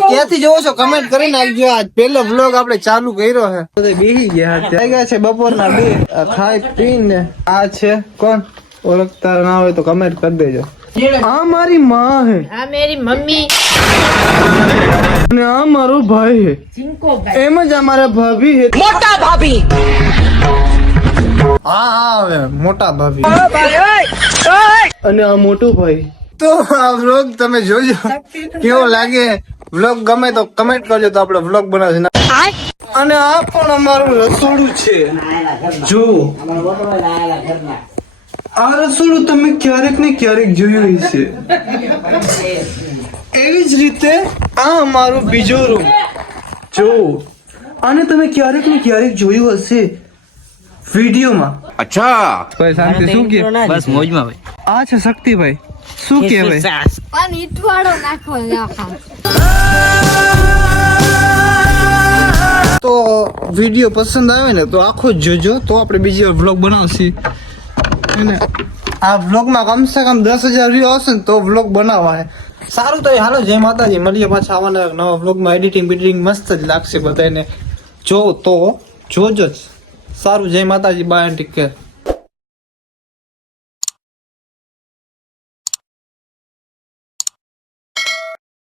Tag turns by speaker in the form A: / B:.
A: ક્યાંથી જોવો છો? કમેન્ટ કરી નાખજો. આજ પહેલો વ્લોગ આપણે ચાલુ કર્યો છે. બધા બેહી ગયા થઈ ગયા છે બપોરના બે. ખાઈ પીને આ છે કોણ? ઓળખતા ના હોય તો કમેન્ટ કરી દેજો. આ મારી માં હે.
B: આ મેરી મમ્મી.
A: અને આ મારો ભાઈ હે.
B: ચિંકો ભાઈ.
A: એમ જ અમારા ભાભી હે. મોટા ભાભી. હા હા હવે મોટા ભાભી. અને આ મોટું ભાઈ. તો આ વ્લોગ તમે જોજો. કેવો લાગે? વ્લોગ ગમે તો કમેન્ટ કરજો તો આપણે વ્લોગ બનાવીશું. અને આ પણ અમારું રસોડું છે. જો. આ રસોડું તમે ક્યારેક ને ક્યારેક જોયું હશે. એવી જ રીતે આ અમારો બીજો રૂમ જો. આને તમે ક્યારેક ને ક્યારેક જોયું હશે. વિડીયોમાં.
C: અચ્છા.
A: ભાઈ શાંતિ શું કે?
C: બસ મોજમાં ભાઈ.
A: આ છે શક્તિભાઈ. શું કે ભાઈ
B: પણ ઈટવાળો નાખો
A: તો વીડિયો પસંદ આવે ને તો આખો જ જોજો. તો આપણે બીજી વાર વ્લોગ બનાવશી. અને આ વ્લોગમાં કમસે કમ દસ હજાર વ્યૂ આવશે ને તો વ્લોગ બનાવવા સારું તો હાલો જય માતાજી. મળીએ પાછા આવવાના નવા વ્લોગમાં એડિટિંગ બિડિટિંગ મસ્ત જ લાગશે બધાને જો તો જોજો જ. સારું જય માતાજી બાય ટેક કેર